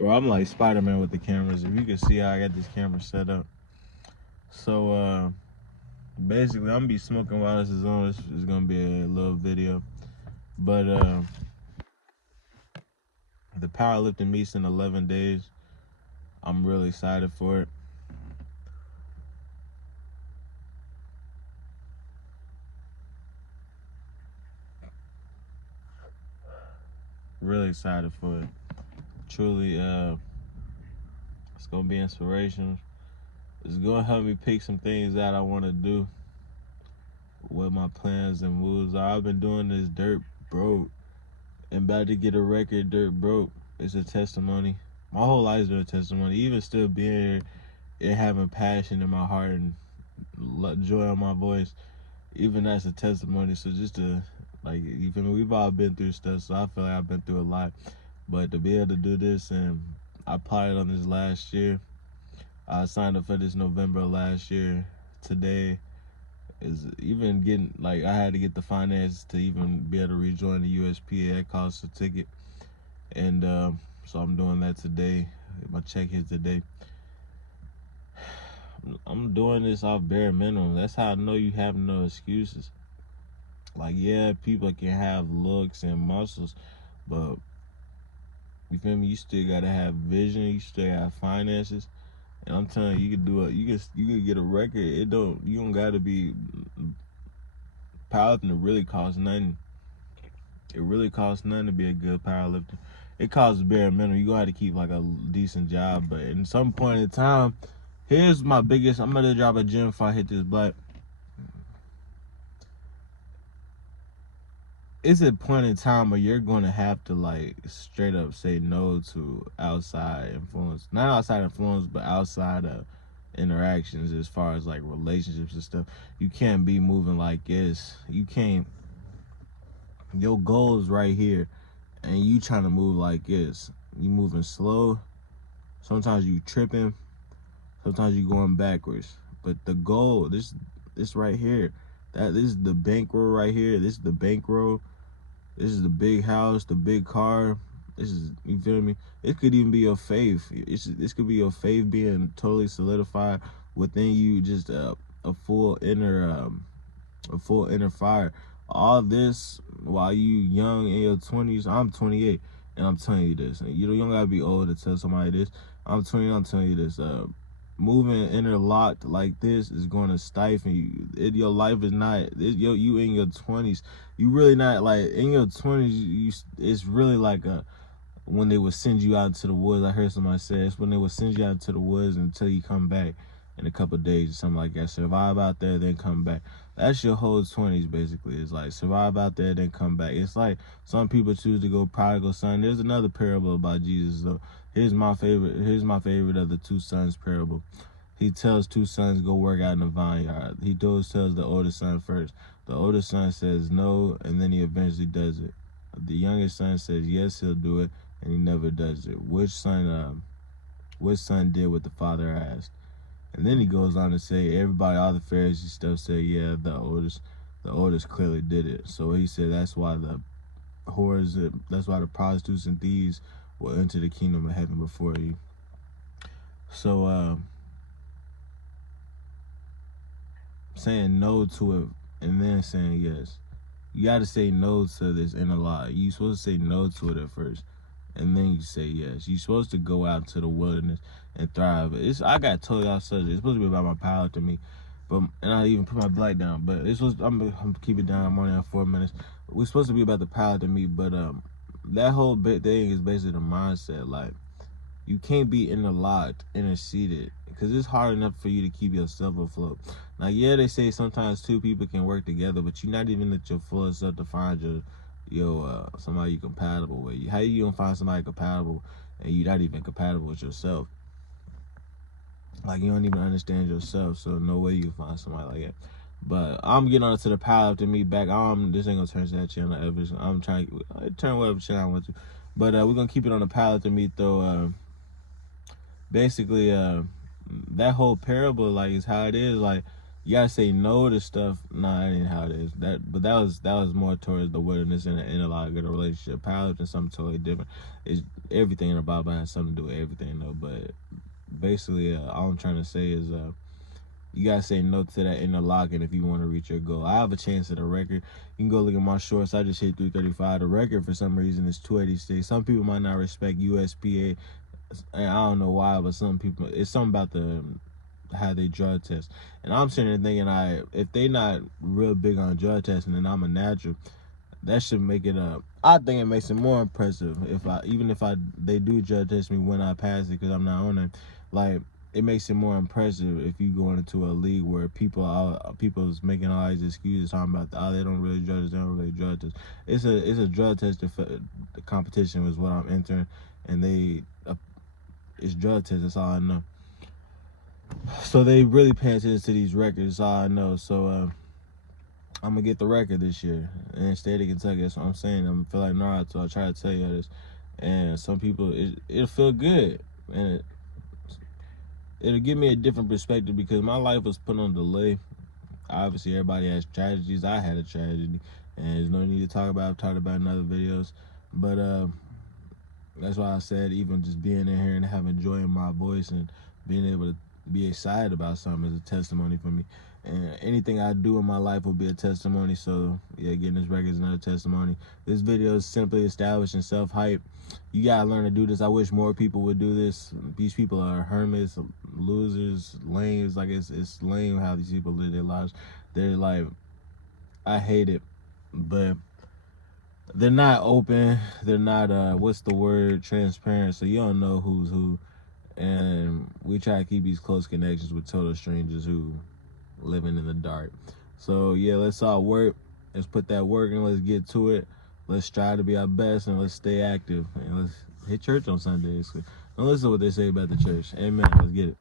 Bro, I'm like Spider-Man with the cameras. If you can see how I got this camera set up. So, basically, I'm gonna be smoking while this is on. This is gonna be a little video. But, the powerlifting meets in 11 days. I'm really excited for it. Really excited for it. Truly, it's gonna be inspirational. It's gonna help me pick some things that I want to do. What my plans and moves are. I've been doing this dirt broke and about to get a record dirt broke. It's a testimony. My whole life's been a testimony. Even still being here and having passion in my heart and joy on my voice, even that's a testimony. So just to, like, you feel me? We've all been through stuff, so I feel like I've been through a lot. But to be able to do this, and I applied on this last year. I signed up for this November last year. Today is even getting, like, I had to get the finances to even be able to rejoin the USPA. That costs a ticket. And so I'm doing that today. My check hits today. I'm doing this off bare minimum. That's how I know you have no excuses. Like, yeah, people can have looks and muscles, but you feel me? You still gotta have vision. You still have finances. And I'm telling you, you could do it. You could get a record. You don't gotta be powerlifting. It really costs nothing. It really costs nothing to be a good powerlifter. It costs bare minimum. You gonna have to keep like a decent job, but at some point in time, here's my biggest. I'm gonna drop a gym if I hit this black. It's a point in time where you're gonna have to like straight up say no to outside influence. Not outside influence, but outside of interactions as far as like relationships and stuff. You can't be moving like this. You can't. Your goal is right here, and you trying to move like this. You moving slow. Sometimes you tripping. Sometimes you going backwards. But the goal, this right here, this is the bankroll right here. This is the bankroll. This is the big house, the big car. This is, you feel me? It could even be your faith. This could be your faith being totally solidified within you. Just a full inner fire. All this while you young in your 20s. I'm 28, and I'm telling you this. You don't gotta be old to tell somebody this. I'm 20. I'm telling you this. Moving interlocked like this is going to stifle you. Your life is not. You in your 20s. You really not, like, in your 20s. It's really like when they would send you out into the woods. I heard somebody say it's when they would send you out into the woods until you come back in a couple of days or something like that. Survive out there, then come back. That's your whole 20s basically. It's like survive out there, then come back. It's like some people choose to go prodigal son. There's another parable about Jesus though. Here's my favorite of the two sons parable. He tells two sons go work out in the vineyard. He tells the oldest son first. The oldest son says no, and then he eventually does it. The youngest son says yes, he'll do it, and he never does it. Which son did what the father asked? And then he goes on to say everybody, all the Pharisees stuff, say yeah, the oldest clearly did it. So he said that's why the prostitutes and thieves will enter the kingdom of heaven before you. So saying no to it and then saying yes. You got to say no to this inner lie. You're supposed to say no to it at first, and then you say yes. You're supposed to go out to the wilderness and thrive. I got totally off subject. It's supposed to be about my power to me, and I even put my black down. But I'm keep it down. I'm only on 4 minutes. We're supposed to be about the power to me, but that whole bit thing is basically the mindset. Like, you can't be interlocked, interceded, because it's hard enough for you to keep yourself afloat. Now, yeah, they say sometimes two people can work together, but you're not even at your fullest self to find your somebody you're compatible with. How you gonna find somebody compatible and you're not even compatible with yourself? Like, you don't even understand yourself, so no way you can find somebody like that. But I'm getting on to the power to me back. This ain't gonna turn to that channel ever. I'm trying to turn whatever channel I want to. But we're gonna keep it on the palette to me though. Basically, that whole parable, like, is how it is. Like, You gotta say no to stuff. Nah, that ain't how it is. But that was more towards the wilderness and a lot of good relationship. Powerlifting something totally different. It's everything in the Bible has something to do with everything though. But basically, all I'm trying to say is, you gotta say no to that inner locking if you want to reach your goal. I have a chance at a record. You can go look at my shorts. I just hit 335. The record for some reason is 286. Some people might not respect USPA, and I don't know why, but some people, it's something about how they drug test. And I'm sitting there thinking, if they not real big on drug testing and I'm a natural, that should make it I think it makes it more impressive if they do drug test me when I pass it, because I'm not on it. Like, it makes it more impressive if you go into a league where people's making all these excuses talking about they don't really drug test, they don't really drug test. It's a drug test. The competition was what I'm entering, and it's drug test. That's all I know. So they really pay attention to these records. That's all I know. So I'm gonna get the record this year in the state of Kentucky. That's what I'm saying. I'm feel like Naruto. I try to tell you this, and some people it'll feel good, and it'll give me a different perspective because my life was put on delay. Obviously, everybody has tragedies. I had a tragedy, and there's no need to talk about. I've talked about in other videos, but that's why I said even just being in here and having joy in my voice and being able to be excited about something is a testimony for me. And anything I do in my life will be a testimony. So yeah, getting this record is another testimony. This video is simply establishing self-hype. You gotta learn to do this. I wish more people would do this. These people are hermits, losers, lames. Like, it's lame how these people live their lives. They're like, I hate it, but they're not open. They're not what's the word, transparent. So you don't know who's who. And we try to keep these close connections with total strangers who living in the dark. So yeah, let's all work. Let's put that work in. Let's get to it. Let's strive to be our best, and let's stay active, and let's hit church on Sundays. Don't listen to what they say about the church. Amen. Let's get it.